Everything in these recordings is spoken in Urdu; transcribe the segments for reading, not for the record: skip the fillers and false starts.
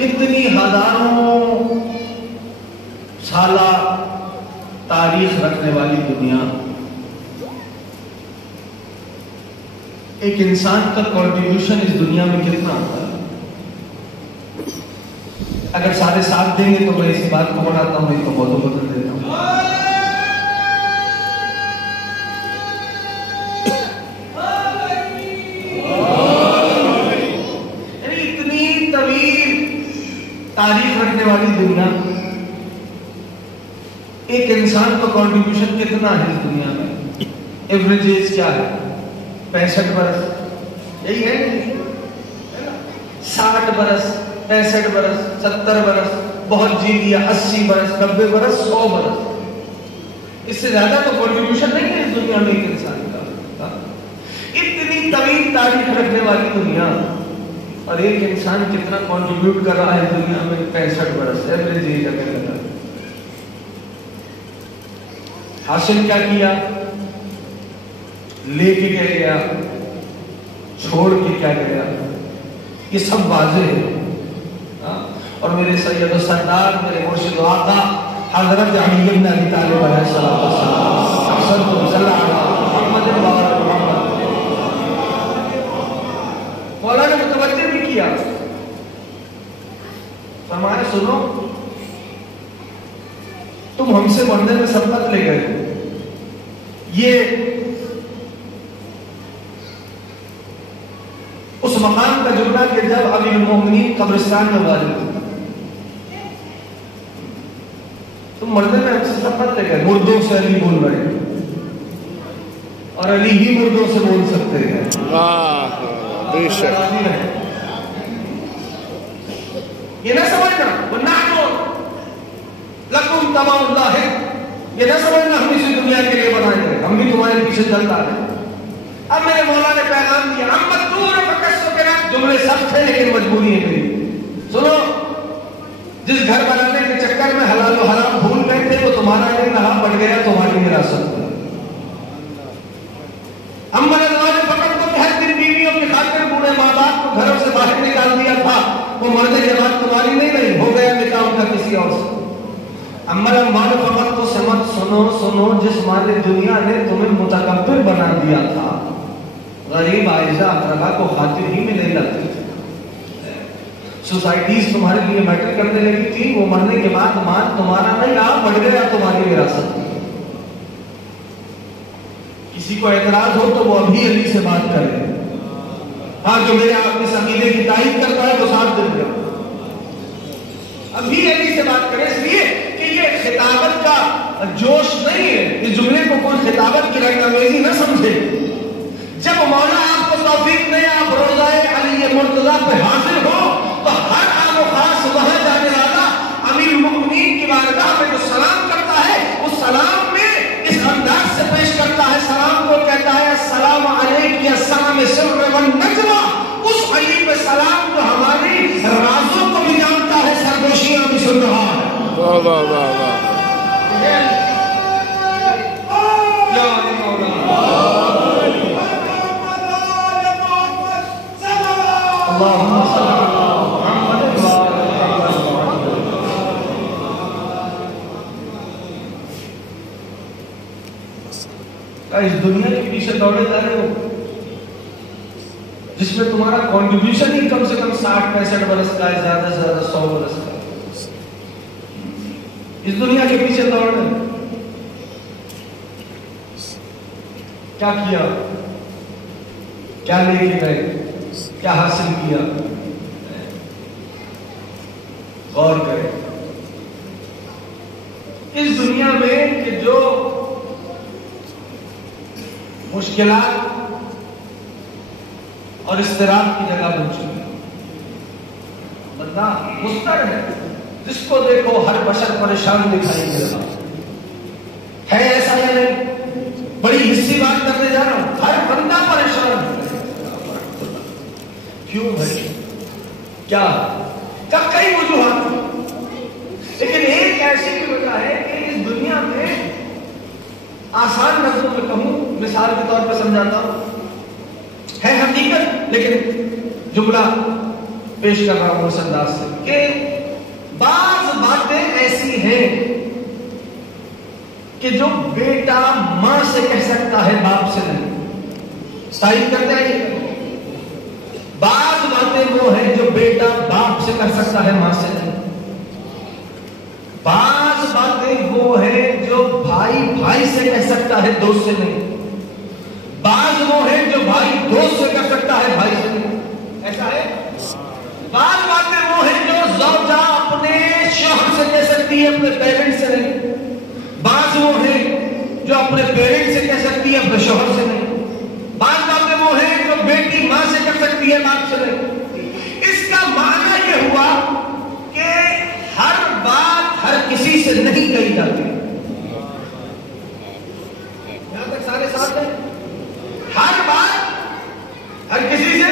اتنی ہزاروں سالہ تاریخ رکھنے والی دنیا، ایک انسان کا کنٹریبیوشن اس دنیا میں کتنا ہوتا ہے؟ اگر سارے ساتھ دیں گے تو میں اس بات کو بڑھاتا ہوں، نہیں تو بہت بدل دیتا ہوں۔ اتنی طویل تاریخ رکھنے والی دنیا، ایک انسان کا کنٹریبیوشن کتنا ہے اس دنیا میں؟ ایوریج ایج کیا ہے؟ 65 برس، یہی ہے 60 برس، 65 برس، 70 برس، بہت جی لیا 80 برس، 90 برس، 100 برس، اس سے زیادہ تو کنٹریبیوشن نہیں ہے اس دنیا میں ایک انسان کا۔ اتنی طویل تاریخ رکھنے والی دنیا، اور ایک انسان کتنا کنٹریبیوٹ کر رہا ہے دنیا میں؟ 65 برس ایوریج ایج اگر لگا۔ حاصل کیا کیا؟ لے کے کیا گیا؟ چھوڑ کے کیا گیا؟ یہ سب واضح ہے۔ اور میرے سید و سردار، میرے مرشد و آقا حضرت علی بن ابی طالب علیہ السلام صلی اللہ علیہ محمد محمد، مولا نے متوجہ بھی کیا، فرمایا سنو، تم ہم سے بڑھنے میں سبقت لے گئے، یہ اس مقام کا جملہ کہ جب امیر المومنین قبرستان میں غالب تھے، تم مرنے میں ہم سے سبقت لے گئے، مردوں سے علی بول رہے ہیں اور علی ہی مردوں سے بول سکتے ہیں۔ بے شک یہ نہ سمجھنا لکم تمام اللہ ہے، یہ نہ سمجھنا ہم اسی دنیا کے لیے بنائے گئے، ہم بھی تمہارے پیچھے چلتا رہے۔ اب میرے مولا نے پیغام دیا، امت دور فکسو کے نام، جملے سخت ہیں لیکن مجبوری ہے میری۔ سنو، جس گھر بنانے کے چکر میں حلال و حرام بھول گئے تھے وہ تمہارا نہیں رہا، بڑھ گیا تمہاری وراثت۔ امن ازواج فقط کو ہر دن بیویوں کی خاطر بوڑھے ماں باپ کو گھروں سے باہر نکال دیا تھا، وہ مرنے کے بعد تمہاری نہیں رہی، ہو گیا نکاح ان کا کسی اور سے۔ امن المال فقط کو سمجھ، سنو جس مال دنیا نے تمہیں متکبر بنا دیا تھا، غریب عائزہ اقربا کو خاطر ہی میں نہیں لاتے تھے، سوسائٹیز تمہارے لیے میٹر کرنے لگی تھی، وہ مرنے کے بعد مال تمہارا نہیں رہا، بڑھ گیا تمہاری وراثت۔ کسی کو اعتراض ہو تو وہ ابھی علی سے بات کرے، ہاں جو میرے آپ اس عقیدے کی تائید کرتا ہے تو ساتھ دے گا، ابھی علی سے بات کرے، اس لیے کہ یہ خطابت کا جوش نہیں ہے، اس جملے کو کوئی خطابت کی رنگامیزی نہ سمجھے۔ جب مولا آپ کو توفیق دے آپ روزائے علی مرتضیٰ پہ حاضر ہو تو ہر عام و خاص وہاں جانے والا امیر المؤمنین کی بارگاہ میں جو سلام کرتا ہے اس سلام میں اس انداز سے پیش کرتا ہے، سلام کو کہتا ہے السلام علیک یا سلام سر والنجوہ، اس علی پہ سلام جو ہماری رازوں کو بھی جانتا ہے، سرگوشیاں بھی سن رہا ہے۔ واہ واہ واہ واہ، اس دنیا کے پیچھے دوڑے جا رہے ہو جس میں تمہارا کنٹریبیوشن ہی کم سے کم 60-65 برس کا ہے، زیادہ سے زیادہ 100 برس کا، اس دنیا کے پیچھے دوڑ رہے ہو۔ کیا کیا، کیا لے کے گئے، کیا حاصل کیا، غور کریں اس دنیا میں کہ جو مشکلات اور اضطراب کی جگہ بن چکی، بندہ مضطرب ہے، جس کو دیکھو ہر بشر پریشان دکھائی دے رہا ہے، ایسا یا نہیں؟ بڑی حصی بات کرنے جا رہا ہوں، ہر بندہ پریشان ہے۔ کیوں بھائی؟ کیا کئی وجوہات، لیکن ایک ایسی بھی وجہ ہے کہ اس دنیا میں آسان لفظوں میں کہوں، مثال کے طور پر سمجھاتا ہوں، ہے حقیقت لیکن جملہ پیش کر رہا ہوں اس انداز سے کہ بعض باتیں ایسی ہیں کہ جو بیٹا ماں سے کہہ سکتا ہے، باپ سے نہیں. تائید کرتے ہیں. بعض باتیں وہ ہیں جو بیٹا باپ سے کر سکتا ہے، ماں سے نہیں. بعض باتیں وہ ہیں جو بھائی بھائی سے کہہ سکتا ہے، دوست سے نہیں. بعض وہ ہیں جو بھائی دوست سے کر سکتا ہے، بھائی سے نہیں. ایسا ہے. بعض باتیں وہ ہیں جو زوجہ اپنے شوہر سے کہہ سکتی ہے، اپنے پیرنٹ سے نہیں. بعض وہ ہیں جو اپنے پیرنٹ سے کہہ سکتی ہے، اپنے شوہر سے نہیں. بعض باتیں وہ ہیں جو بیٹی ماں سے کر سکتی ہے، باپ سے نہیں. اس کا معنی یہ ہوا کہ ہر بات ہر کسی سے نہیں کہی جاتی. یہاں تک سارے ساتھ ہیں. ہر بات ہر کسی سے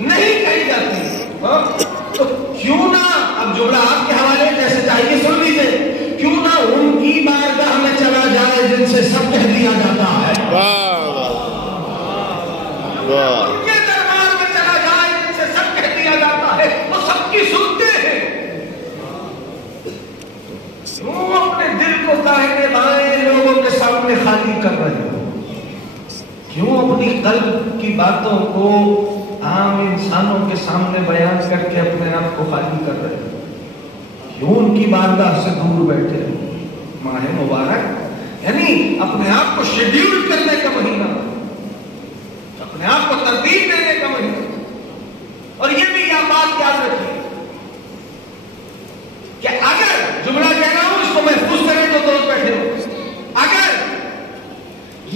نہیں کہی جاتی. تو کیوں نہ اب جملہ آپ کے حوالے جیسے چاہیے سن لیجیے، کیوں نہ ان کی بارگاہ میں چلا جائے جن سے سب کہہ دیا جاتا ہے. ان کے دربار میں چلا جائے جن سے سب کہہ دیا جاتا ہے، وہ سب کی سنتے ہیں. کیوں اپنے دل کو داہنے بائیں لوگوں کے سامنے خالی کر رہے ہو؟ کیوں اپنی قلب کی باتوں کو عام انسانوں کے سامنے بیان کر کے اپنے آپ کو خالی کر رہے ہو؟ کیوں ان کی بارگاہ سے دور بیٹھے ہو؟ ماہ مبارک یعنی اپنے آپ کو شیڈیول کرنے کا مہینہ، اپنے آپ کو ترتیب دینے کا مہینہ. اور یہ بھی یہ بات یاد رکھیے کہ اگر جملہ کہہ رہا ہوں اس کو محفوظ کریں تو دوست بیٹھے ہو، اگر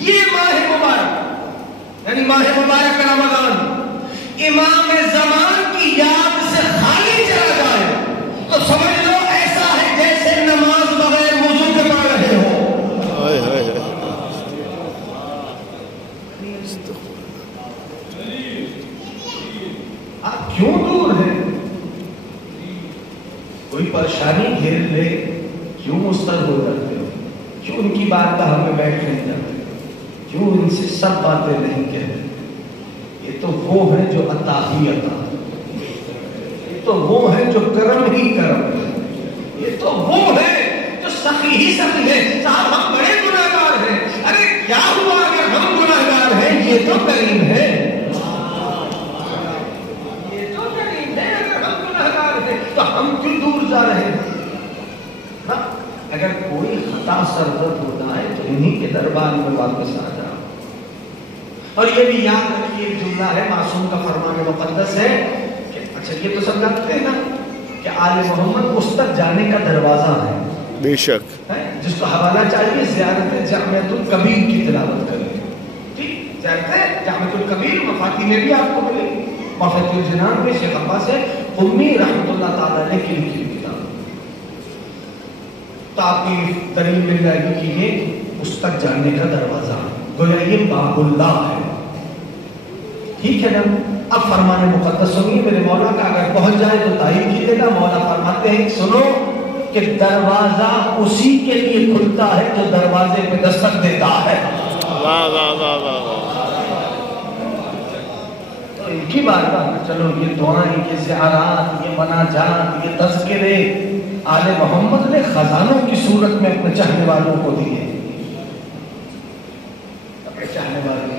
یہ ماہ مبارک یعنی ماہ مبارک رمضان امام زمان کی یاد سے خالی چلا جائے تو سمجھ لو ایسا ہے جیسے نماز بغیر وضو کے پڑھ رہے ہو. آپ کیوں دور ہیں؟ کوئی پریشانی گھیر لے کیوں مسترد ہو جاتے ہو؟ کیوں ان کی بارگاہ ہمیں بیٹھ نہیں جاتے؟ کیوں ان سے سب باتیں نہیں کہتے؟ یہ تو وہ ہیں جو عطا ہی عطا، یہ تو وہ ہیں جو کرم ہی کرم، یہ تو وہ ہیں جو سخی ہی سخی ہے. صاحب ہم بڑے گناہگار ہیں. ارے کیا ہوا اگر ہم گناہگار ہیں؟ یہ تو کریم ہے، یہ تو کریم ہے. اگر ہم گناہگار ہیں تو ہم کیوں دور جا رہے ہیں؟ ہاں اگر کوئی خطا سرزد ہوتا ہے تو انہی کے دربار میں واپس آ جاؤ. اور یہ بھی یاد رکھیے ایک جملہ ہے معصوم کا فرمان مقدس ہے کہ اچھا یہ تو سب جانتے ہیں نا کہ آل محمد اس تک جانے کا دروازہ ہے. بے شک. جس کو حوالہ چاہیے زیارت جامعۃ الکبیر کی تلاوت کریں. ٹھیک، زیارت جامعۃ الکبیر مفاتی میں بھی آپ کو ملے گی. مفاتیح الجنان میں شیخ عباس قمی رحمۃ اللہ تعالیٰ نے کی لکھی کتاب. تو آپ کی دلیل مل جائے گی کہ یہ اس تک جانے کا دروازہ گویا یہ باب اللہ ہے. ٹھیک ہے نا. اب فرمان مقدس سنیے میرے مولا کا، اگر پہنچ جائے تو تائید کیجیے گا. مولا فرماتے ہیں سنو کہ دروازہ اسی کے لیے کھلتا ہے جو دروازے پہ دستک دیتا ہے. واہ واہ واہ واہ. تو ان کی بارگاہ میں چلو یہ دعائیں، یہ زیارات، یہ مناجات، یہ تذکرے آل محمد نے خزانوں کی صورت میں اپنے چاہنے والوں کو دیے. اپنے چاہنے والوں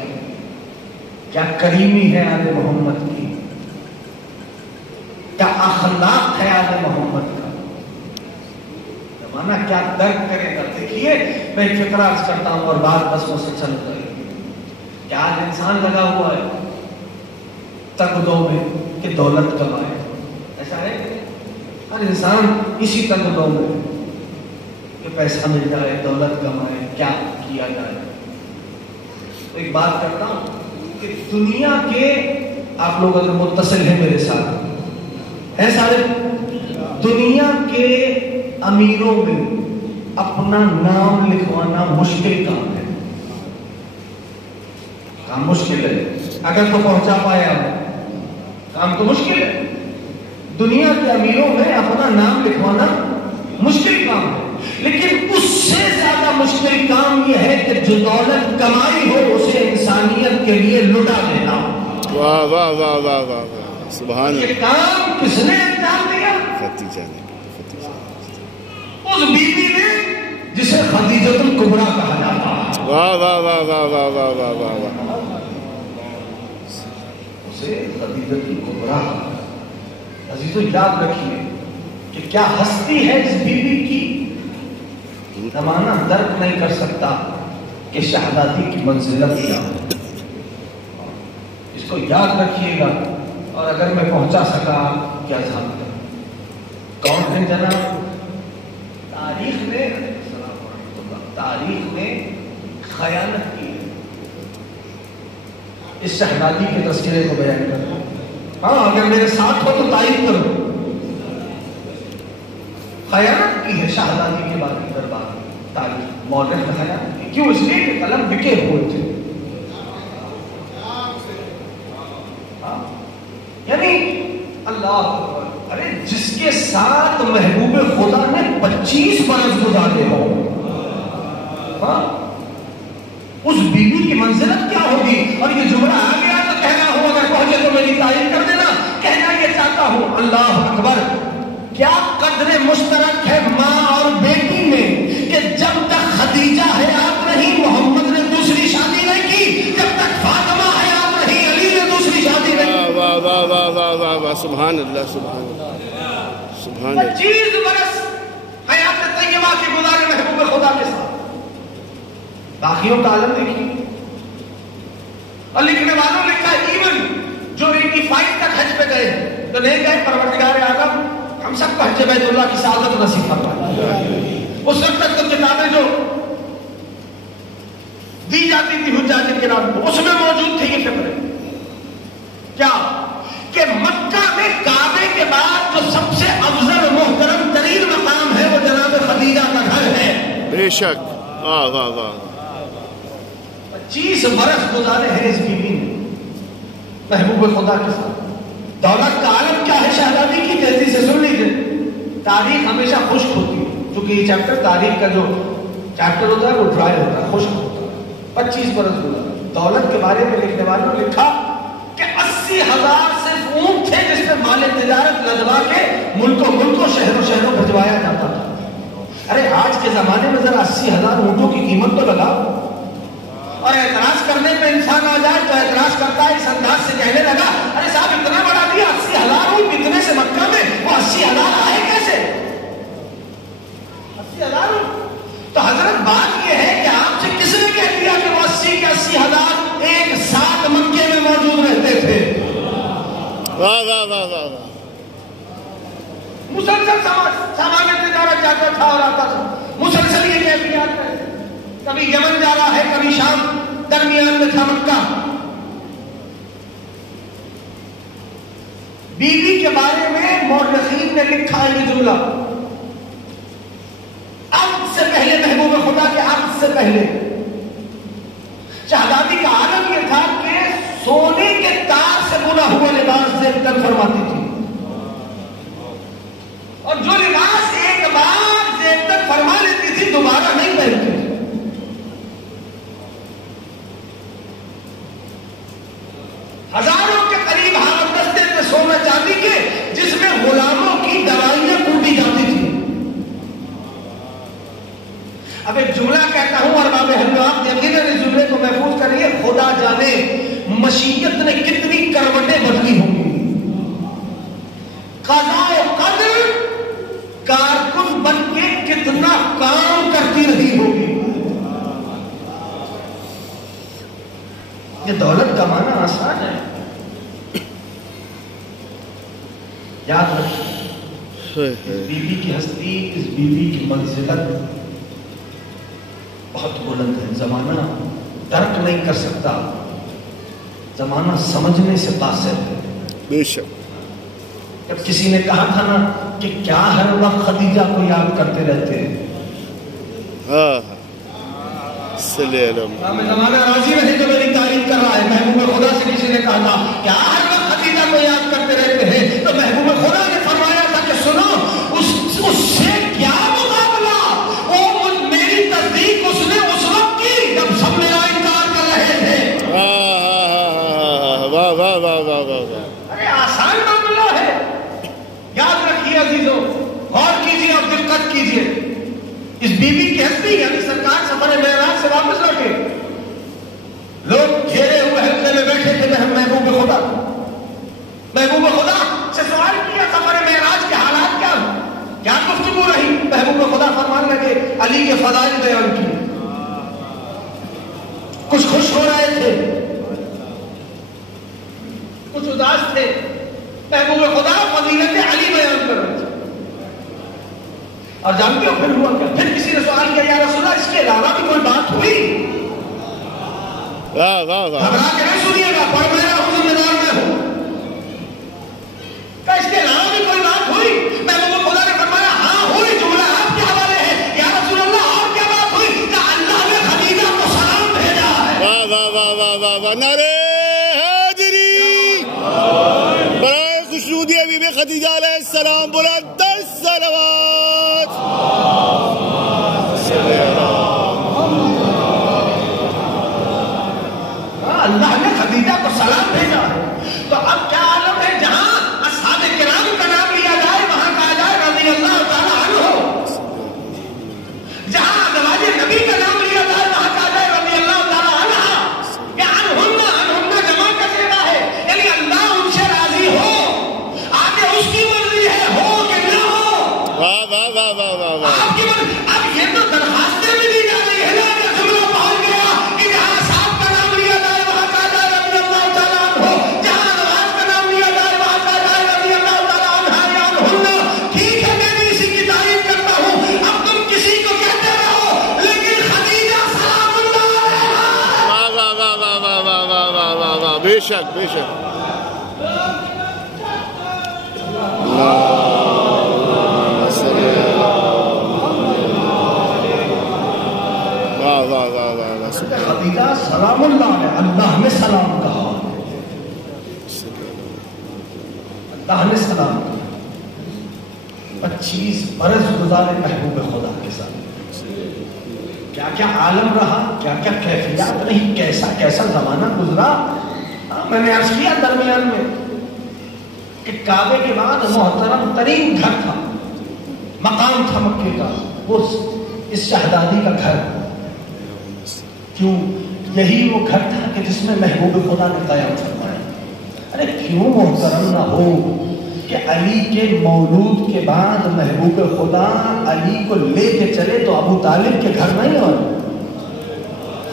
کیا کریمی ہے آل محمد کی، کیا اخلاق ہے آل محمد کا. زمانہ کیا درد کرے گا. دیکھیے میں ایک فکرہ عرض کرتا ہوں اور بات بس مسلسل کرے گی کہ آج انسان لگا ہوا ہے تگدوں میں کہ دولت کمائے. ایسا ہے ہر انسان اسی تگدوں میں کہ پیسہ مل جائے، دولت کمائے، کیا کیا جائے. تو ایک بات کرتا ہوں کہ دنیا کے آپ لوگ اگر متصل ہیں میرے ساتھ ہیں سارے، دنیا کے امیروں میں اپنا نام لکھوانا مشکل کام ہے. کام مشکل ہے. اگر تو پہنچا پائے آپ کام تو مشکل ہے. دنیا کے امیروں میں اپنا نام لکھوانا مشکل کام ہے. لیکن اس سے زیادہ مشکل کام یہ ہے کہ جو دولت کمائی ہو اسے انسانیت کے لیے لٹا دینا. واہ واہ واہ واہ واہ واہ سبحان یہ کام کس نے انجام دیا؟ ختیجہ نے اس بیوی نے جسے خدیجۃ الکبریٰ کہا جاتا ہے. واہ واہ واہ واہ واہ واہ واہ واہ واہ اسے خدیجۃ الکبریٰ. عزیزو یاد رکھیے کہ کیا ہستی ہے اس بیوی کی زمانہ درک نہیں کر سکتا کہ شہزادی کی منزلت کیا ہو. اس کو یاد رکھیے گا اور اگر میں پہنچا سکا کیا ضابطہ کون ہے جناب؟ تاریخ نے خیانت کی ہے. اس شہزادی کے تذکرے کو بیان کرتا. ہاں اگر میرے ساتھ ہو تو تائید کرو. خیانت کی ہے شہزادی کے بعد دربار تاریخ مورخ نے خیانت کی. کیوں؟ اس لیے کہ قلم بکے ہوئے تھے. یعنی اللہ ارے جس کے ساتھ محبوب خدا نے 25 برس گزارے ہو اس بیوی کی منزلت کیا ہوگی. اور یہ جملہ آ گیا تو کہنا ہو اگر پہنچے تو میری تعریف کر دینا. کہنا یہ چاہتا ہوں اللہ اکبر کیا قدر مشترک ہے ماں اور بیٹی میں کہ جب تک خدیجہ حیات نہیں محمد نے دوسری شادی نہیں کی. جب تک فاطمہ حیات نہیں علی نے دوسری شادی نہیں. واہ واہ واہ واہ واہ واہ سبحان اللہ سبحان اللہ سبحان اللہ. 25 برس حیات طیبہ کے گزارے محبوب خدا کے ساتھ. باقیوں کا عالم دیکھیے. اور لکھنے والوں نے لکھا ایون جو 85 تک حج پہ گئے تو نہیں گئے پروردگار عالم ہم سب کو حج بیت اللہ کی سعادت نصیب فرمائے. اس وقت تک تو کتابیں جو دی جاتی تھی حجاج کرام کو اس میں موجود تھی یہ فکر کیا کہ مکہ میں کعبے کے بعد جو سب سے افضل محترم ترین مقام ہے وہ جناب خدیجہ کا گھر ہے. بے شک. واہ واہ واہ 25 برس گزارے ہیں اس بیوی نے محبوب خدا کے ساتھ. دولت کا عالم کیا ہے شہزادی کی تیزی سے سن لیجیے. تاریخ ہمیشہ خشک ہوتی ہے کیونکہ یہ چیپٹر تاریخ کا جو چیپٹر ہوتا ہے وہ ڈرائی ہوتا ہے خشک ہوتا ہے. 25 برس گزارے. دولت کے بارے میں لکھنے والوں نے لکھا کہ 80,000 صرف اونٹ تھے جس میں مال تجارت لدوا کے ملکوں شہروں بھجوایا جاتا تھا. ارے آج کے زمانے میں ذرا 80,000 اونٹوں کی قیمت تو لگاؤ. اور اعتراض کرنے پہ انسان آ جائے تو اعتراض کرتا ہے اس انداز سے کہنے لگا ارے صاحب اتنا بڑا دیا 80,000 اونٹ اتنے سے مکہ میں وہ 80,000 آئے کیسے 80,000 اونٹ. تو حضرت بات یہ ہے کہ آپ سے کس نے کہہ دیا کہ وہ 80 کے 80,000 ایک ساتھ مکے میں موجود رہتے تھے. واہ واہ واہ واہ مسلسل سامان تجارت جاتا تھا اور آتا تھا. مسلسل یہ کیفیات ہے. کبھی یمن جا رہا ہے کبھی شام درمیان میں تھا مکہ. بیوی کے بارے میں مورخین نے لکھا ہے یہ جملہ عقد سے پہلے محبوب خدا کے عقد سے پہلے شہزادی کا عالم یہ تھا کہ سونے کے تار سے بنا ہوا لباس زیب تن فرماتی تھی. اور جو لباس ایک بار زیب تن فرما لیتی تھی دوبارہ نہیں پہنتی تھی. ہزاروں کے قریب حالت دستے تھے سونا چاندی کے جس میں غلاموں کی دوائیاں کوٹی جاتی تھی. اب ایک جملہ کہتا ہوں اور باب حلوات یقیناً اس جملے کو محفوظ کریے. خدا جانے مشیت نے کتنی کروٹیں بدلی ہوں گی. قضا و قدر کارکن بن کے کتنا کام کرتی رہی ہوگی. یہ دولت کمانا آسان ہے. یاد رکھیں اس بیوی کی ہستی اس بیوی کی منزلت بہت بلند ہے. زمانہ درک نہیں کر سکتا. زمانہ سمجھنے سے قاصر ہے. بے شک. جب کسی نے کہا تھا نا کہ کیا ہر وقت خدیجہ کو یاد کرتے رہتے ہیں. زمانہ راضی رہے جو میری تعریف کر رہا ہے. محبوب خدا سے کسی نے کہا تھا کیا ہر وقت خدیجہ کو یاد کرتے رہتے ہیں تو محبوب خدا نے فرمایا تھا کہ سنو اس سے کیا مقابلہ. وہ میری تصدیق اس نے اس وقت کی جب سب میرا انکار کر رہے تھے. واہ واہ واہ اس بیوی کی ہستی یعنی سرکار سفر معراج سے واپس لوٹے، لوگ گھیرے ہوئے حلقے میں بیٹھے تھے، محبوب خدا سے سوال کیا سفر معراج کے حالات کیا گفتگو رہی؟ محبوب خدا فرمان لگے علی کے فضائل بیان کیے، کچھ خوش ہو رہے تھے، کچھ اداس تھے، محبوب خدا فضیلت علی بیان کر رہے تھے۔ اور جانتے ہو پھر ہوا کیا؟ پھر کسی نے سوال کیا یا رسول اللہ اس کے علاوہ بھی کوئی بات ہوئی؟ گھبرا کے نہیں سنیے گا، پڑھ میں رہا ہوں، ذمہ دار میں ہوں، کہ اس کے علاوہ بھی کوئی بات ہوئی؟ محبوب خدا نے فرمایا ہاں ہوئی، جملہ آپ کے حوالے ہے یا رسول اللہ اور کیا بات ہوئی؟ کہ اللہ نے خدیجہ کو سلام بھیجا ہے۔ واہ واہ واہ واہ واہ واہ، نعرہ حیدری، برائے خوشنودی بی بی خدیجہ علیہ السلام، بلند الصلوات۔ اللہ نے خدیجہ کو سلام بھیجا ہے، تو اب کیا عالم ہے؟ جہاں اصحاب کرام کا نام لیا جائے وہاں کہا جائے رضی اللہ تعالیٰ عنہ، جہاں ازواج نبی کا نام لیا جائے وہاں کہا جائے رضی اللہ تعالیٰ عنہ، یا عنہن جمع کا صیغہ ہے، یعنی اللہ ان سے راضی ہو، آگے اس کی مرضی ہے ہو کہ نہ ہو، واہ واہ واہ واہ واہ واہ، آپ کی مرضی۔ اب یہ تو درخواستیں بھی دی جا رہی ہے نا، کہ جملہ پہنچ گیا کہ جہاں صاحب کا نام لیا جائے وہاں کہا جائے رضی اللہ تعالیٰ عنہ، جہاں نواز کا نام لیا جائے وہاں کہا جائے رضی اللہ تعالیٰ عنہ یا عنہن۔ ٹھیک ہے میں بھی اسی کی تعریف کرتا ہوں، اب تم کسی کو کہتے رہو، لیکن خدیجہ سلام اللہ علیہا۔ واہ واہ واہ واہ واہ واہ واہ واہ واہ واہ، بے شک بے شک، خدیجہ سلام اللہ علیہ، اللہ نے سلام کہا، اللہ نے سلام کہا۔ 25 برس گزارے محبوب خدا کے ساتھ، کیا کیا عالم رہا، کیا کیا کیفیات رہی، کیسا کیسا زمانہ گزرا۔ میں نے عرض کیا درمیان میں کہ کعبے کے بعد محترم ترین گھر تھا، مقام تھا مکے کا، وہ اس شہزادی کا گھر۔ کیوں؟ یہی وہ گھر تھا کہ جس میں محبوب خدا نے قیام فرمایا۔ ارے کیوں محترم نہ ہو کہ علی کے مولود کے بعد محبوب خدا علی کو لے کے چلے تو ابو طالب کے گھر نہیں آئے،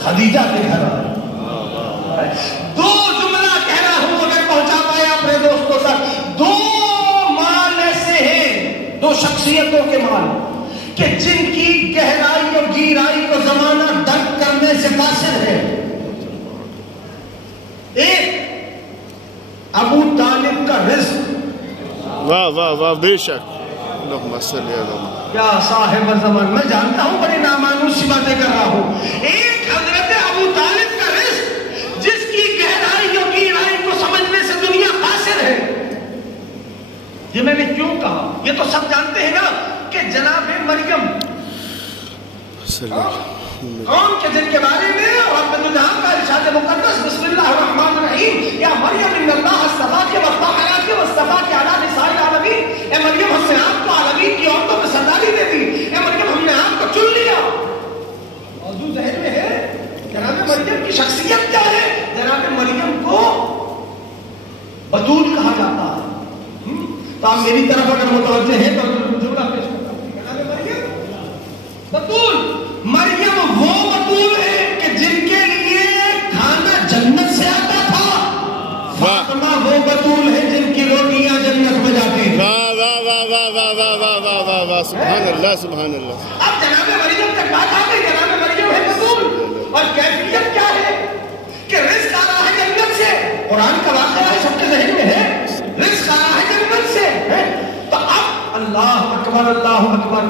خدیجہ کے گھر آئے۔ دو جملہ کہہ رہا ہوں اگر پہنچا پایا اپنے دوستوں تک، دو مال ایسے ہیں، دو شخصیتوں کے مال کہ جن کی گہرائی اور گہرائی کو زمانہ درک کرنے سے قاصر ہے۔ ایک ابو طالب کا رزق، واہ واہ واہ، بے شک، اللہم صلی علی محمد، یا صاحب زمان، میں جانتا ہوں بڑی نامانوس سی باتیں کر رہا ہوں۔ ایک حضرت ابو طالب کا رزق جس کی گہرائی اور گہرائی کو سمجھنے سے دنیا قاصر ہے۔ یہ میں نے کیوں کہا؟ یہ تو سب جانتے ہیں نا کہ جناب مریم کون کہ جن کے بارے میں اور جہاں کا ارشاد مقدس بسم اللہ الرحمن الرحیم، یا مریم ان اللہ اصطفاک واصطفاک واصطفاک علی نساء العالمین، اے مریم ہم نے آپ کو عالمین کی عورتوں میں سرداری دے دی، اے مریم ہم نے آپ کو چن لیا۔ موضوع ذہن میں ہے جناب مریم کی شخصیت کیا ہے؟ جناب مریم کو بتول کہا جاتا ہے۔ تو آپ میری طرف اگر متوجہ ہیں تو جملہ پیش کرتا ہوں، جناب مریم بتول، مریم وہ بتول ہے کہ جن کے لیے کھانا جنت سے آتا تھا، فاطمہ وہ بتول ہے جن کی روٹیاں جنت میں جاتی ہیں۔ واہ واہ واہ واہ واہ واہ واہ واہ واہ واہ، سبحان اللہ سبحان اللہ۔ اب جناب مریم تک بات آ گئی، جناب مریم ہے بتول، اور کیفیت کیا ہے کہ رزق آ رہا ہے جنت سے، قرآن کا واقعہ ہے سب کے ذہن میں ہے، رزق آ رہا ہے جنت سے۔ تو اب اللہ اکبر اللہ اکبر،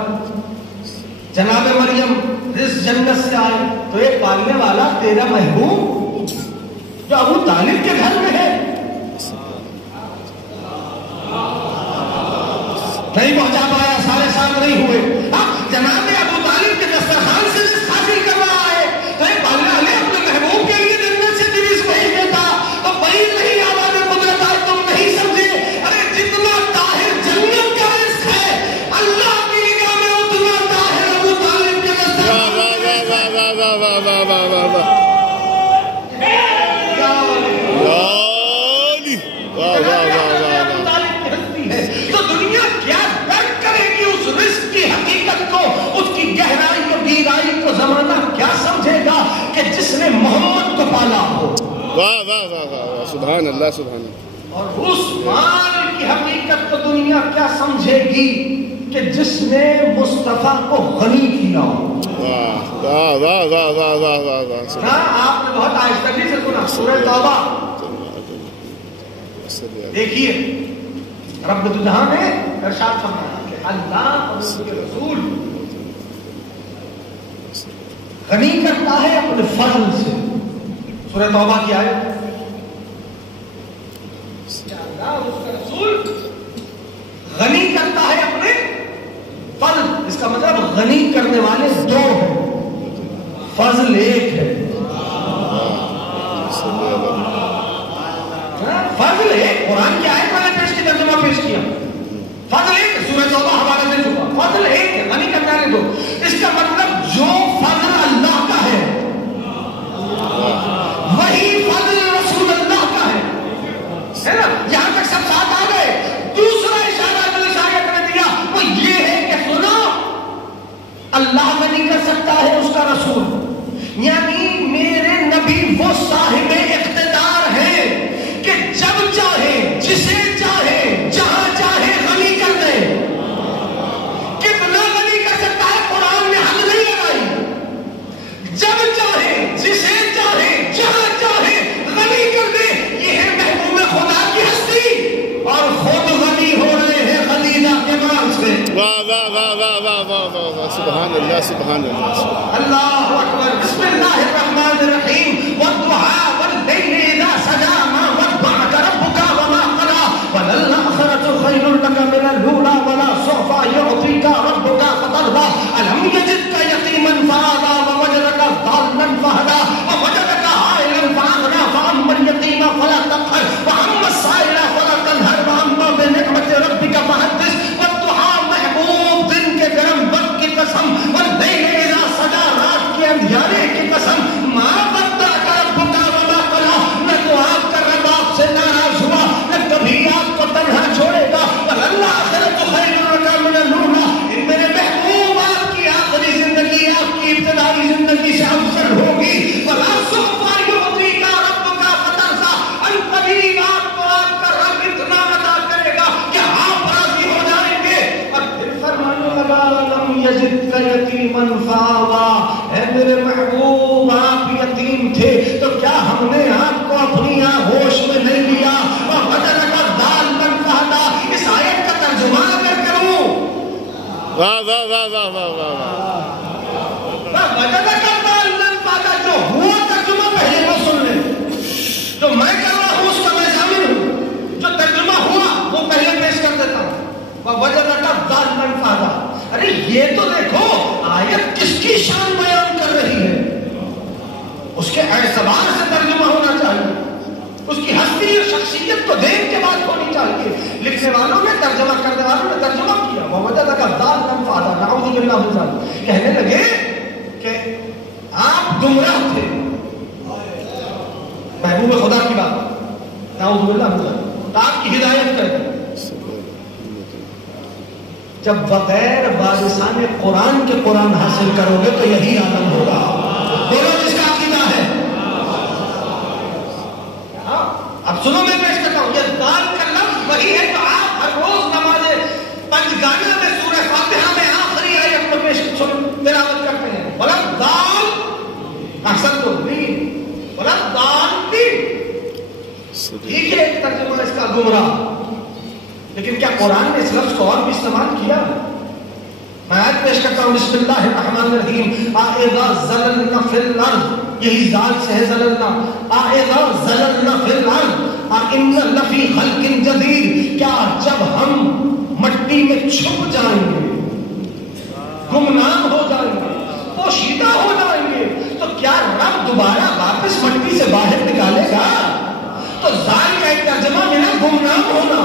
جناب مریم رزق جنت سے آئے تو ایک پالنے والا تیرا محبوب جو ابو طالب کے گھر میں ہے نہیں پہنچا پایا، سارے ساتھ نہیں ہوئے۔ اب جناب ابو طالب کے دسترخوان سے رزق حاصل کر رہا ہے تو ایک پالنے والے اپنے محبوب کے لیے جنت سے بھی رزق بھیج دیتا، تو بعید نہیں آواز قدرت آج تم نہیں سمجھے۔ ارے جتنا طاہر جنت کا رزق ہے اللہ کی نگاہ میں اتنا طاہر ابو طالب زمانہ کیا سمجھے گا کہ جس نے محمد کو پالا ہو. واہ واہ واہ واہ، سبحان اللہ سبحان اللہ. اور اس مال کی حقیقت کو دنیا کیا سمجھے گی کہ جس نے مصطفیٰ کو غنی کیا ہو. واہ واہ واہ واہ واہ واہ واہ واہ. ہاں آپ نے بہت آہستگی سے سنا سورہ توبہ. دیکھیے رب الجہاں نے ارشاد فرمایا کہ اللہ اور اس کے رسول غنی کرتا ہے اپنے فضل سے. سورہ توبہ کی آیت کہ اللہ اور اس کا رسول غنی کرتا ہے اپنے فضل. اس کا مطلب غنی کرنے والے دو ہیں، فضل ایک ہے. فضل ایک قرآن کی آیت میں نے پیش کی، ترجمہ پیش کیا. فضل ایک سورہ توبہ حوالہ دے چکا. فضل ایک ہے، غنی کرنے والے دو. اس کا مطلب جو فضل اللہ کا ہے وہی فضل رسول اللہ کا ہے نا. یہاں تک سب ساتھ آ گئے. دوسرا اشارہ جو اس آیت نے دیا وہ یہ ہے کہ سنو اللہ غنی کر سکتا ہے اس کا رسول. یعنی میرے نبی وہ صاحب اقتدار ہے کہ جب چاہے جسے چاہے جہاں چاہے غنی کر دے. کتنا غنی کر سکتا ہے قرآن نے حد نہیں لگائی. جب چاہے جسے چاہے جہاں چاہے غنی کر دے. یہ ہے محبوب خدا کی ہستی اور خود غنی ہو رہے ہیں خلیلہ کے مال سے. واہ واہ واہ واہ واہ واہ واہ واہ، سبحان اللہ سبحان اللہ. اللہ اکبر. بسم اللہ الرحمن الرحیم. والضحى والليل اذا سجى ما ودعك ربك وما قلى وللآخرة خير لك من الأولى ولسوف يعطيك ربك فترضى. ألم يجدك يتيما فآوى ووجدك ضالا فهدى ووجدك عائلا فأغنى فأما اليتيم فلا تقهر وأما السائل فلا تنهر وأما بنعمة ربك فحدث. والضحى محبوب دن کے گرم وقت کی قسم والليل اذا سجى رات کے اندھیارے کی قسم. ما ودعك ربك وما قلى. نہ تو آپ کا رب آپ سے ناراض ہوا نہ کبھی آپ کو تنہا چھوڑے گا. والآخرة خير لك من الأولى. میرے محبوب آپ کی آخری زندگی آپ کی ابتدائی زندگی سے افضل ہوگی. وَلَسَوْفَ يُعْطِيكَ رَبُّكَ فَتَرْضَىٰ. عنقریب آپ کو آپ کا رب اتنا عطا کرے گا کہ آپ راضی ہو جائیں گے. اور پھر فرمانے لگا لَمْ يَجِدْكَ يَتِيمًا فَآوَىٰ. اے میرے محبوب آپ یتیم تھے تو کیا ہم نے آپ کو اپنی آغوش میں نہیں لیا. وَوَجَدَكَ ضَالًّا فَهَدَىٰ. اس آیت کا ترجمہ اگر کروں واہ واہ واہ واہ واہ واہ واہ. وَوَجَدَكَ ضَالًّا فَهَدَىٰ. جو ہوا ترجمہ پہلے وہ سن لیں. جو میں کر رہا ہوں اس کا میں ضامن ہوں. جو ترجمہ ہوا وہ پہلے پیش کر دیتا ہوں. وَوَجَدَكَ ضَالًّا فَهَدَىٰ. ارے یہ تو دیکھو آیت کس کی شان بیان کر رہی ہے. اس کے اعتبار سے ترجمہ ہونا چاہیے. اس کی ہستی اور شخصیت کو دیکھ کے بات ہونی چاہیے. لکھنے والوں نے ترجمہ کرنے والوں نے ترجمہ کیا. وَوَجَدَكَ ضَالًّا فَهَدَىٰ. نعوذ باللہ من ذلک. کہنے لگے کہ آپ گمراہ تھے. محبوب خدا کی بات. نعوذ باللہ من ذلک. آپ کی ہدایت کر دی. جب بغیر وارثان قرآن کے قرآن حاصل کرو گے تو یہی عالم ہوگا. بولو جس کا عقیدہ ہے. اب سنو میں پیش کرتا ہوں. یہ دال کا لفظ وہی ہے تو آپ ہر روز نماز پنجگانہ میں سورہ فاتحہ میں آخری آیت کو پیش تلاوت کرتے ہیں. ولد دال احسن تو ولد دال بھی ٹھیک ہے ایک ترجمہ اس کا گمراہ. لیکن کیا قرآن نے اس لفظ کو اور بھی استعمال کیا؟ میں آیت پیش کرتا ہوں. بسم اللہ الرحمن الرحیم. اذا زللنا فی الارض. یہی ذال سے ہے زللنا. اذا زللنا فی الارض ان لفی خلق جدید. کیا جب ہم مٹی میں چھپ جائیں گے گمنام ہو جائیں گے پوشیدہ ہو جائیں گے تو کیا رب دوبارہ واپس مٹی سے باہر نکالے گا؟ تو ذال کا ایک ترجمہ ملا گمنام ہونا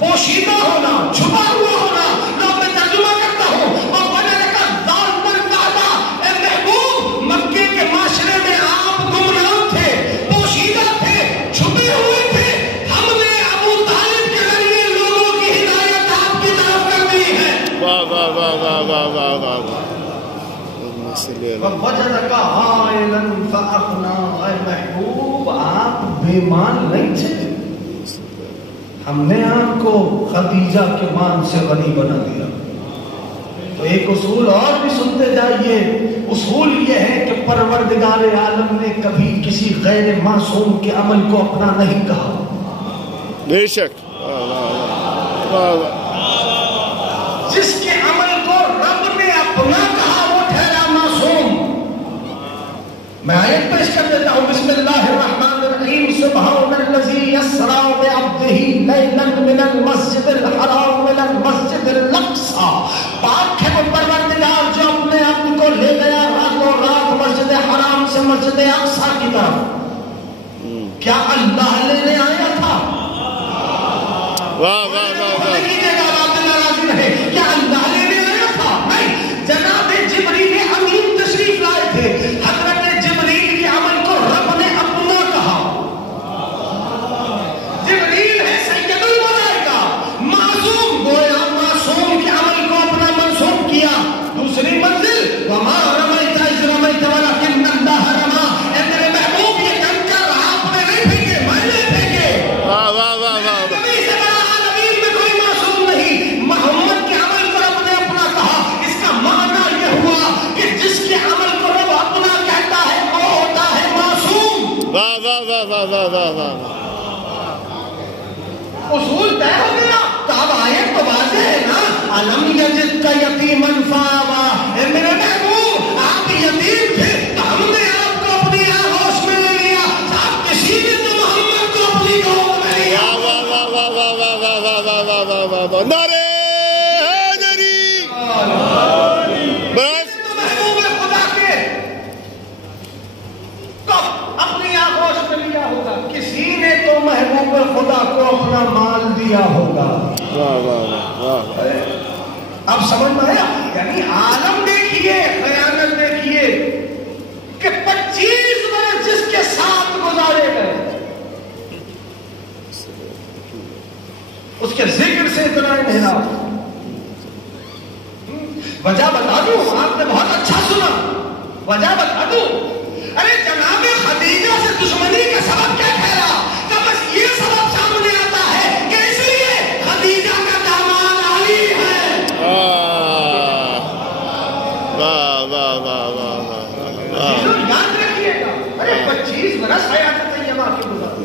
پوشیدہ ہونا چھپا ہوا ہونا. لوگ میں ترجمہ کرتا ہوں. اور وجہ کا ذال پر وعدہ. اے محبوب مکے کے معاشرے میں آپ گمنام تھے پوشیدہ تھے چھپے ہوئے تھے. ہم نے ابو طالب کے ذریعے لوگوں کی ہدایت آپ کی طرف کر دی ہے. واہ واہ واہ واہ واہ واہ واہ. وَوَجَدَكَ عَائِلًا فَأَغْنَى. اے محبوب آپ بے مال نہیں تھے، ہم نے آپ کو خدیجہ کے مال سے غنی بنا دیا. تو ایک اصول اور بھی سنتے جائیے. اصول یہ ہے کہ پروردگار عالم نے کبھی کسی غیر معصوم کے عمل کو اپنا نہیں کہا. بے شک. جس کے عمل کو رب نے اپنا کہا وہ ٹھہرا معصوم. میں آیت پیش کر دیتا ہوں. بسم اللہ الرحمن الرحیم. سبحان الذی اسریٰ بعبدہ لیلا من المسجد الحرام الى المسجد الاقصی. پاک ہے وہ پروردگار جو اپنے عبد کو لے گیا راتوں رات مسجد حرام سے مسجد اقصی کی طرف. کیا اللہ لینے آیا تھا؟ واہ واہ واہ واہ. کیا اللہ لینے آیا تھا؟ نہیں. جناب جبریل امین تشریف لائے تھے. حضرت جبریل کے عمل کو رب نے اپنا کہا. جبریل ہے سید الملائکہ، معصوم، گویا معصوم کے عمل کو اپنا منسوب کیا. دوسری منزل وما رمیت اذ رمیت ولکن اللہ رمی. اے میرے محبوب یہ کنکر آپ نے نہیں پھینکے، میں نے پھینکے. واہ واہ واہ واہ. اصول طے ہو گیا. تو اب آیت تو واضح ہے نا. الم یجدک یتیما فآویٰ. اے میرے محبوب آپ یتیم تھے تو ہم نے آپ کو اپنی آغوش میں لے لیا. آپ کسی نے تو محمد کو اپنی گود میں لیا. واہ واہ واہ واہ واہ واہ واہ واہ واہ واہ واہ واہ. نعرہ حیدری. بس محبوب خدا کے تو اپنی آغوش میں لیا ہوگا. کسی نے تو محبوب خدا کو اپنا مال دیا ہوگا. واہ واہ واہ. اب سمجھ میں آیا؟ یعنی عالم دیکھیے، خیانت دیکھیے کہ 25 برس جس کے ساتھ گزارے گئے اس کے ذکر سے اتنا انحراف. وجہ بتا دوں، آپ نے بہت اچھا سنا. وجہ بتا دوں. ارے جناب خدیجہ سے دشمنی کا سبب کیا ٹھہرا؟ کہ بس یہ سبب سامنے آتا ہے کہ اس لیے خدیجہ کا داماد علی ہے. واہ واہ واہ واہ واہ. یاد رکھیے گا. ارے 25 برس حیات طیبہ کے گزارے.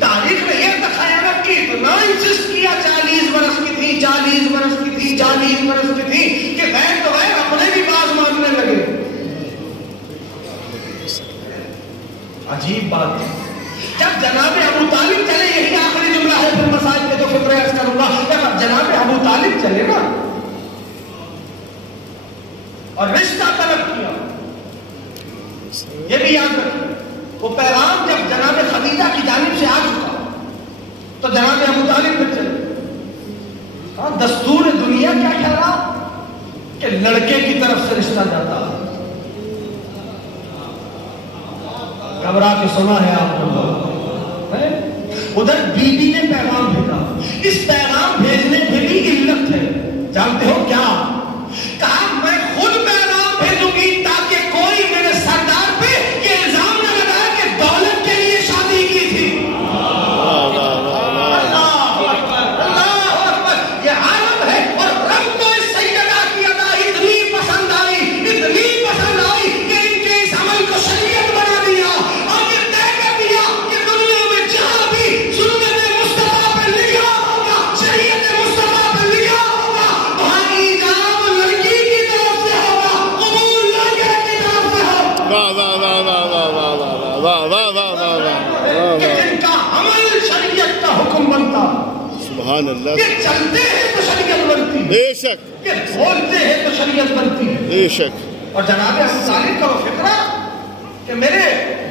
تاریخ میں یہ خیانت کی اتنا انسسٹ کیا 40 برس کی تھی، 40 برس کی تھی، 40 برس کی تھی کہ غیر تو غیر اپنے بھی باز ماننے لگے. عجیب بات ہے. جب جناب ابو طالب چلے، یہی آخری جملہ ہے پھر مسائل کے جو فکر عرض کروں گا. جب جناب ابو طالب چلے نا اور رشتہ طلب کیا، یہ بھی یاد رکھیں وہ پیغام جب جناب خدیجہ کی جانب سے آ چکا تو جناب ابو طالب پہ چلے. دستور دنیا کیا ٹھہرا کہ لڑکے کی طرف سے رشتہ جاتا ہے. گھبرا کے سنا ہے آپ کو. ادھر بی بی نے پیغام بھیجا. اس پیغام بھیجنے میں بھی علت ہے. جانتے ہو کیا کہا؟ میں خود پیغام بھیجوں گی تاکہ کوئی میرے سردار پہ یہ الزام نہ لگائے کہ دولت کے لیے شادی کی تھی. اللہ اکبر. یہ عالم ہے اور رب کو اس سیدہ کی ادا اتنی پسند آئی کہ ان کے اس عمل کو شریعت بنا دیا. سبحان اللہ. کہ چلتے ہیں تو شریعت بنتی ہے. بے شک. کہ بولتے ہیں تو شریعت بنتی ہے. بے شک. اور جناب ابو طالب کا وہ فکرہ کہ میرے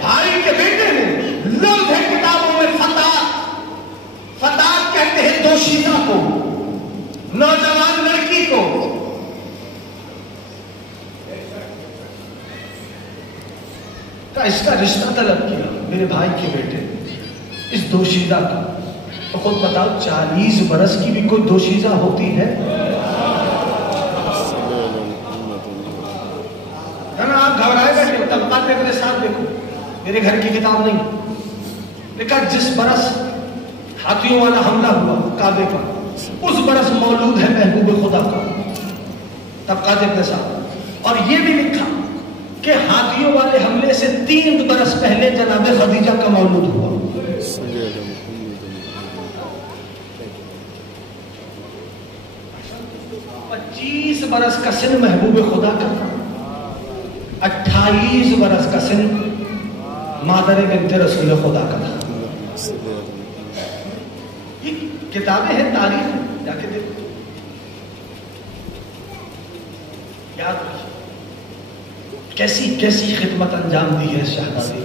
بھائی کے بیٹے نے لفظ ہے کتابوں میں فتاة کہتے ہیں دوشیزہ کو، نوجوان لڑکی کو. اس کا رشتہ طلب کیا میرے بھائی کے بیٹے اس دوشیزہ کا. تو خود بتاؤ 40 برس کی بھی کوئی دوشیزہ ہوتی ہے؟ نے میرے ساتھ دیکھو، میرے گھر کی کتاب نہیں، لکھا جس برس ہاتھیوں والا حملہ ہوا کعبے پر اس برس مولود ہے محبوب خدا کا طبقات ابن سعد، اور یہ بھی لکھا کہ ہاتھیوں والے حملے سے 3 برس پہلے جناب خدیجہ کا مولود ہوا۔ 25 برس کا سن محبوب خدا کا، 28 برس کا سن مادر بنت رسول خدا کا تھا۔ یہ کتابیں ہیں، تاریخ جا کے دیکھو، یاد رکھیے کیسی کیسی خدمت انجام دی ہے شہزادی،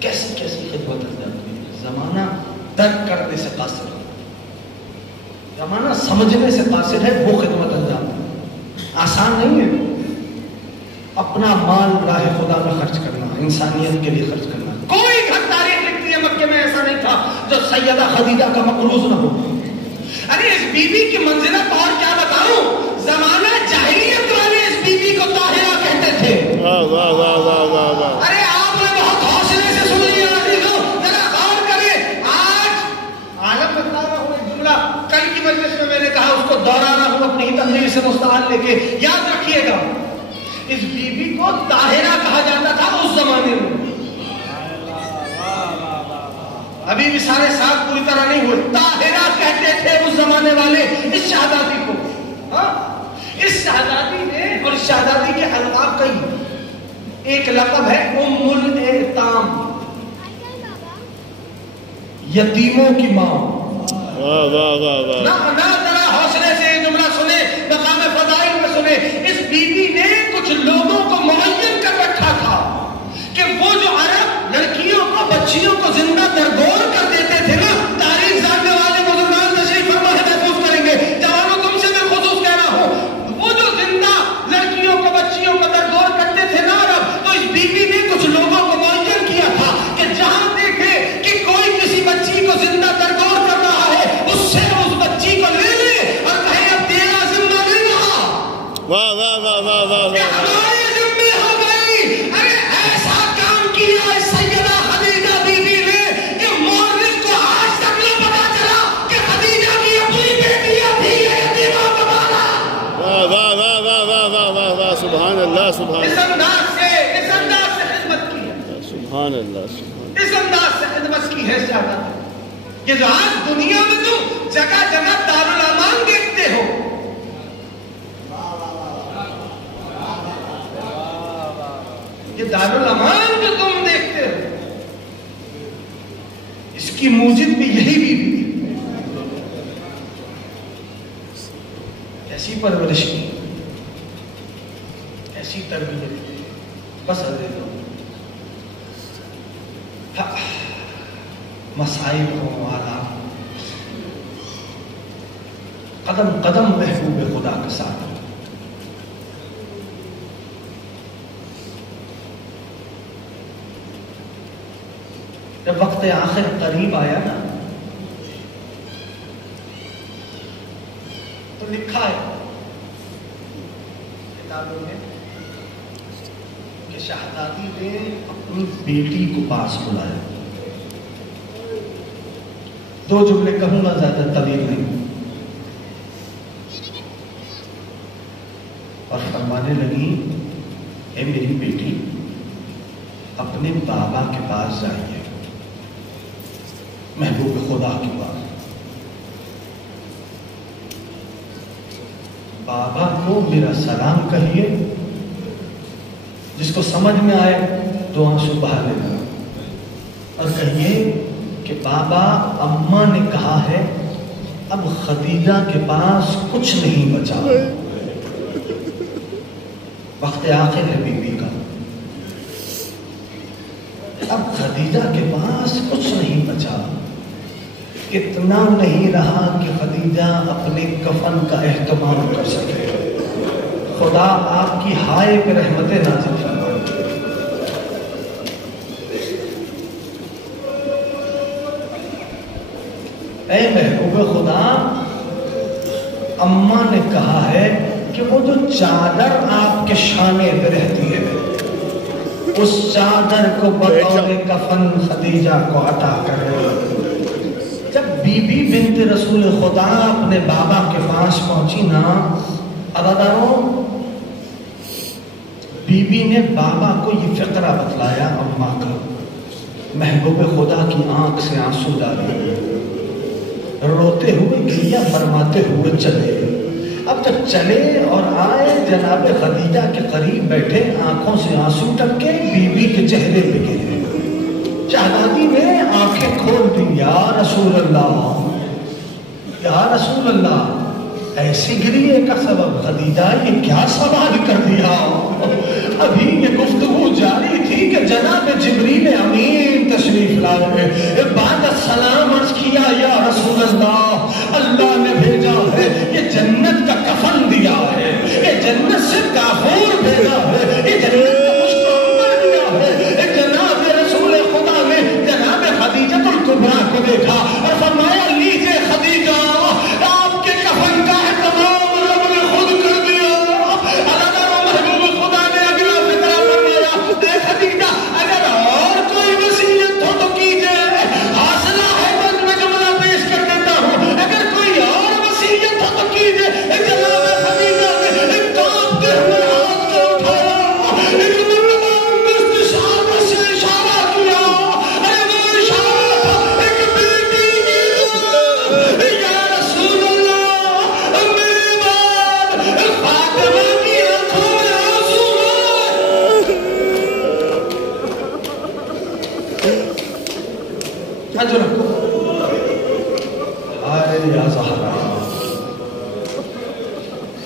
کیسی کیسی خدمت انجام دی ہے۔ زمانہ درک کرنے سے قاصر ہے، زمانہ سمجھنے سے قاصر ہے، وہ خدمت انجام دی آسان نہیں ہے۔ اپنا مال راہ خدا میں خرچ کرنا، انسانیت کے لیے خرچ کرنا، کوئی گھر تاریخ لکھتی ہے مکے میں ایسا نہیں تھا جو سیدہ خدیجہ کا مقروض نہ ہو۔ ارے اس بی بی کی منزلت اور کیا بتاؤں، زمانہ جاہلیت والے اس بی بی کو طاہرہ کہتے تھے۔ ارے آپ نے بہت حوصلے سے سن لیا عزیزو، ذرا غور کریں۔ آج عالم بتا رہا ہوں ایک جملہ، کل کی مجلس میں میں نے کہا اس کو دوہرانا ہوں اپنی ہی تقریر سے مستعار لے کے، یاد رکھیے گا اس بی بی کو طاہرہ کہا جاتا تھا اس زمانے میں۔ ابھی بھی سارے ساتھ پوری طرح نہیں ہوئے، طاہرہ کہتے تھے اس زمانے والے اس شہزادی کو۔ اس شہزادی نے، اور شہزادی کے القاب کئی، ایک لقب ہے ام الایتام، یتیموں کی ماں۔ نہ ذرا حوصلے سے یہ جملہ سنے، مقام فضائل میں سنے۔ اس بی بی نے کچھ لوگوں کو معین کر رکھا تھا کہ وہ جو عرب لڑکیوں کو، بچیوں کو زندہ درگور کر دیتے تھے نا، تاریخ جاننے والے بزرگان تشریف فرما ہے محفوظ کریں گے، جوانوں تم سے میں خصوص کہہ رہا ہوں، وہ جو زندہ لڑکیوں کو، بچیوں کو درگور کرتے تھے نا عرب، تو اس بی بی نے کچھ لوگوں کو معین کیا تھا کہ جہاں دیکھے کہ کوئی کسی بچی کو زندہ درگور کر رہا ہے، اس سے اس بچی کو لے لے اور کہے اب تیرا ذمہ نہیں رہا، ہمارے ذمہ ہو گئی۔ ارے ایسا کام کیا ہے سیدہ خدیجہ بی بی نے کہ مورخ کو آج تک نہ پتا چلا کہ خدیجہ کی اپنی بیٹیاں تھی یتیموں کا بالا۔ سبحان اللہ، سبحان اس انداز سے خدمت کی ہے، سبحان اللہ، اس انداز سے خدمت کی ہے شہزادی۔ یہ جو آج دنیا میں تم جگہ جگہ دارالامان دیکھتے ہو، یہ دارالامان جو تم دیکھتے ہو، اس کی موجد بھی یہی بی بی، ایسی پرورش کی، ایسی تربیت، بس عزیزو مسائل ہو، آلام، قدم قدم محبوب خدا کے ساتھ۔ جب وقت آخر قریب آیا نا، تو لکھا ہے کتابوں میں کہ شہزادی نے اپنی بیٹی کو پاس بلایا۔ 2 جملے کہوں گا، زیادہ طویل نہیں، اور فرمانے لگی اے میری بیٹی، اپنے بابا کے پاس جائیے، محبوب خدا کے پاس۔ بابا کو میرا سلام کہیے، جس کو سمجھ میں آئے 2 آنسو بہا لینا، اور کہیے کہ بابا اماں نے کہا ہے اب خدیجہ کے پاس کچھ نہیں بچا، وقت آخر ہے بی بی کا، اب خدیجہ کے پاس کچھ نہیں بچا، اتنا نہیں رہا کہ خدیجہ اپنے کفن کا اہتمام کر سکے۔ خدا آپ کی ہائے پہ رحمت نازل فرمائے۔ اے محبوب خدا، اماں نے کہا ہے کہ وہ جو چادر آپ کے شانے پہ رہتی ہے اس چادر کو بطور کفن خدیجہ کو عطا کر رہے۔ جب بی بی بنت رسول خدا اپنے بابا کے پاس پہنچی نا عزیزانو، بی بی نے بابا کو یہ فقرہ بتلایا اماں کا۔ محبوب خدا کی آنکھ سے آنسو ڈالے، روتے ہوئے گریہ فرماتے ہوئے چلے۔ اب جب چلے اور آئے جناب خدیجہ کے قریب بیٹھے، آنکھوں سے آنسو ٹپکے بی بی کے چہرے پہ گرے۔ شہزادی نے آنکھیں کھول دی، یا رسول اللہ، یا رسول اللہ، ایسی گریے کا سبب؟ خدیجہ یہ کیا سوال کر دیا؟ ابھی یہ گفتگو جاری تھی کہ جناب جبریل امین تشریف لائے، بعد السلام عرض کیا، یا رسول اللہ، اللہ نے بھیجا ہے، یہ جنت کا کفن دیا ہے، یہ جنت سے کافور بھیجا ہے، یہ جنت کا مشتعمل دیا ہے۔ جناب رسول خدا نے جناب خدیجہ الکبریٰ کو دیکھا اور فرمایا، لیجئے خدیجہ، آپ کے کفن کا اہتمام رب نے خود کر دیا۔ خدیجہ اگر اور کوئی وصیت ہو تو کیجئے، حاصلہ ہے بند میں جملہ پیش کر دیتا ہوں، اگر کوئی اور وصیت ہو تو کیجئے۔ جناب خدیجہ نے کانپتے ہوئے ہاتھ کو اٹھایا، ایک مرتبہ استشارہ سے اشارہ کیا، وہ اشارہ تھا ایک بیٹی کی، یا رسول اللہ، میرے بعد فاطمہ کی آنکھوں میں آنسو جو رکھو، ہائے یا زہرا،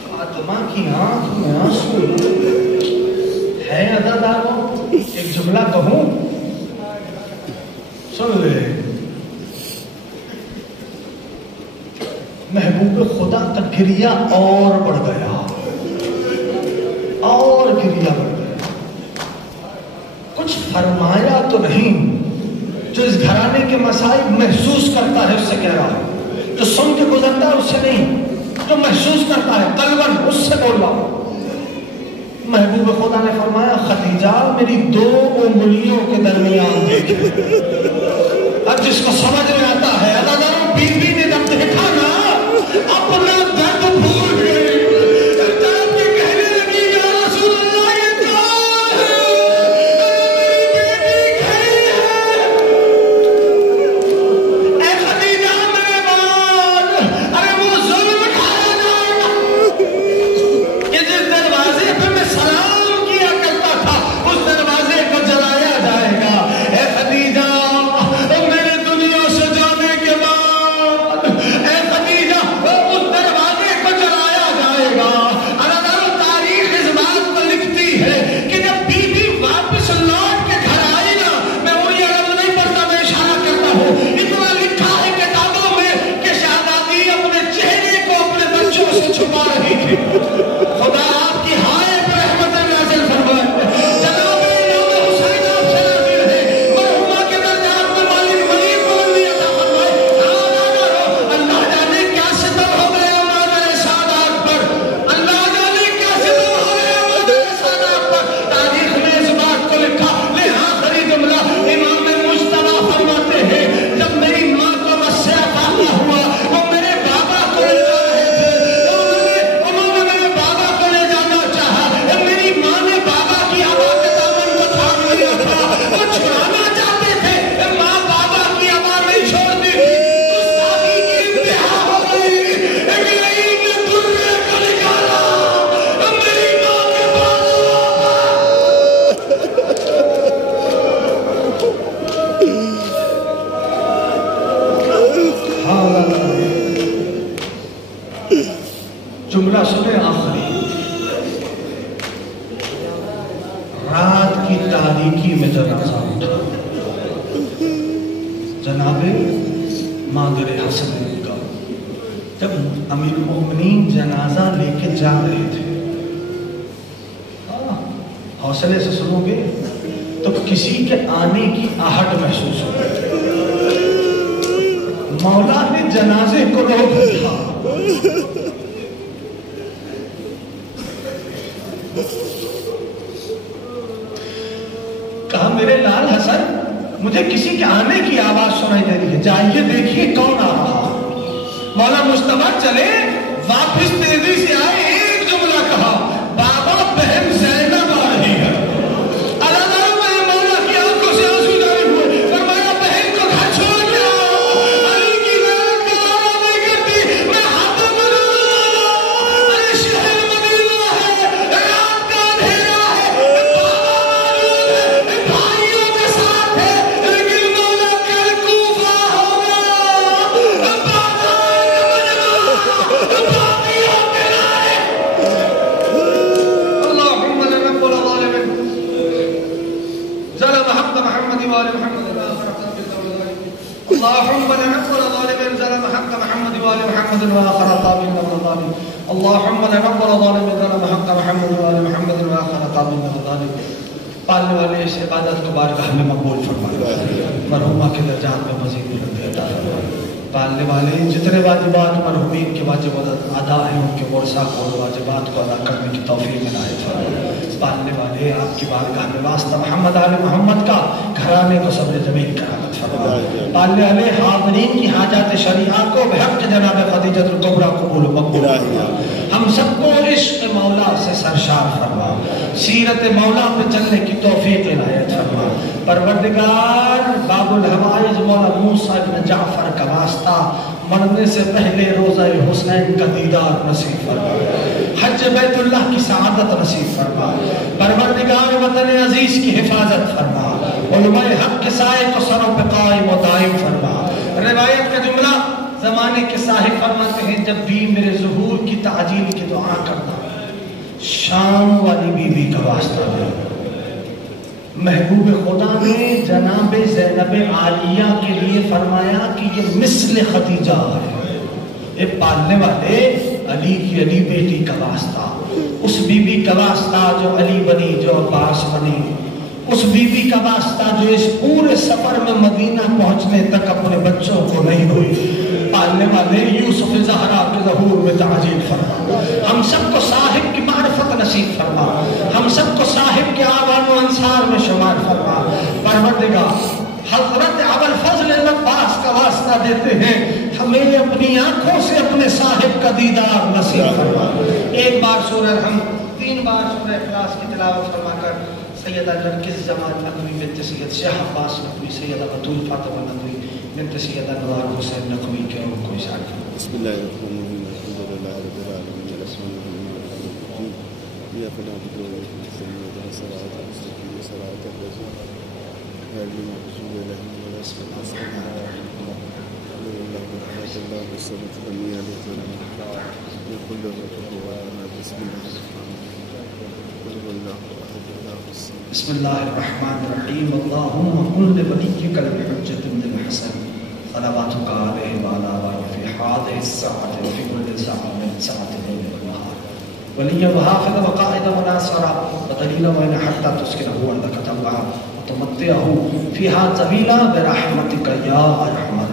فاطمہ کی آنکھ میں آنسو ہے۔ عزیزانو، ایک جملہ کہوں، سن لے، محبوب خدا کا گریہ اور بڑھ گیا، اور گریہ بڑھ گیا۔ کچھ فرمایا تو نہیں، جو اس گھرانے کے مسائل محسوس کرتا ہے اس سے کہہ رہا ہے، جو سن کے گزرتا ہے اس سے نہیں، جو محسوس کرتا ہے قلباً اس سے بول رہا ہوں۔ محبوب خدا نے فرمایا، خدیجہ میری دو انگلیوں کے درمیان دیکھے۔ اب جس کو سمجھ میں آتا ہے، عزیزانو، بی بی نے جب دیکھا نا اپنا درد بھول گئی، درد کے کہنے لگی، یا رسول اللہ، یہ کیا ہے؟ جملہ سنے آخری، رات کی تاریکی میں جنازہ اٹھا، جناب مادر حسن کا، جب امیر المومنین جنازہ لے کے جا رہے تھے، حوصلے سے سنو گے تو کسی کے آنے کی آہٹ محسوس ہو گئی۔ مولا نے جنازے کو روک دیا، لال حسن مجھے کسی کے آنے کی آواز سنائی دے رہی ہے، جائیے دیکھیے کون آ رہا۔ مولا مصطفیٰ چلے، واپس تیزی سے آئے، ایک جملہ کہا، بابا بہن زینب آ رہی ہے۔ اللهم لنور ظالم ظلم حق محمد وآل محمد وآخر طابنا وظالم۔ پالنے والے اس عبادت کو بارگاہ میں مقبول فرما، مرحومہ کے درجات میں مزید بلندی عطا فرما۔ پالنے والے جتنے واجبات مرحومین کے واجبات ادا ہیں ان کے ورثہ کو واجبات کو ادا کرنے کی توفیق عنایت فرما۔ پالنے والے آپ کی بارگاہ میں واسطہ محمد آل محمد کا گھرانے کو صبر جمیل کرامت فرما۔ پالنے والے حاضرین کی حاجات شریعہ کو بحق جناب خدیجہ الکبریٰ قبول و مقبول فرما۔ ہم سب کو عشق مولا سے سرشار فرما، سیرت مولا پہ چلنے کی توفیق عنایت فرما۔ پروردگار باب الحوائج مولا موسیٰ بن جعفر کا واسطہ مرنے سے پہلے روضہ حسین کا دیدار نصیب فرما، حج بیت اللہ کی سعادت نصیب فرما۔ پروردگار وطن عزیز کی حفاظت فرما، علماء حق کے سائے کو سروں پہ قائم و دائم فرما۔ روایت کا جملہ زمانے کے صاحب فرماتے ہیں، جب بھی میرے ظہور کی تعجیل کی دعا کرنا، شام والی بی بی کا واسطہ دے۔ محبوب خدا نے جناب زینب عالیہ کے لیے فرمایا کہ یہ مثل خدیجہ ہے، یہ پالنے والے علی کی علی بیٹی کا واسطہ، اس بی بی کا واسطہ جو علی بنی، جو عباس بنی، اس بی بی کا واسطہ جو اس پورے سفر میں مدینہ پہنچنے تک اپنے بچوں کو نہیں ہوئی۔ پالنے والے یوسف زہرا کے ظہور میں تعجیل فرما، ہم سب کو صاحب کی معرفت نصیب فرما، ہم سب کو صاحب کے آوان و انصار میں شمار فرما۔ پروردگار حضرت ابوالفضل عباس کا واسطہ دیتے ہیں، ہمیں اپنی آنکھوں سے اپنے صاحب کا دیدار نصیب فرما۔ ایک بار سورہ الحمد، 3 بار سورہ اخلاص کی تلاوت فرما کر سیدہ نرگس جمال نقوی بنت سید شاہ عباس نقوی، سیدہ بطول فاطمہ نقوی بنت سیدہ نوار حسین نقوی کے روح کو اشارہ فرما۔ بسم اللہ الرحمن الرحیم، الحمدللہ رب العالمین، الرحمن الرحیم، ایاک نعبد و ایاک نستعین، اهدنا الصراط المستقیم، صراط الذین غیر المغضوب علیہم ولا الضالین، اللہ احد اللہ الصمد لم یلد ولم یولد ولم یکن له کفوا احد۔ بسم اللہ الرحمن الرحیم، قل هو اللہ احد اللہ الصمد۔ بسم اللہ الرحمن الرحیم، اللہم قل لولیک الحجۃ بن الحسن صلواتک علیہ وعلی آلہ فی هذه الساعة وفی کل ساعة من ساعة الليل والنهار ولیا وحافظا وقائدا وناصرا ودلیلا وإن حتى تسکنہ ارضک طوعا وتمتعہ فیہا طویلا برحمتک یا ارحم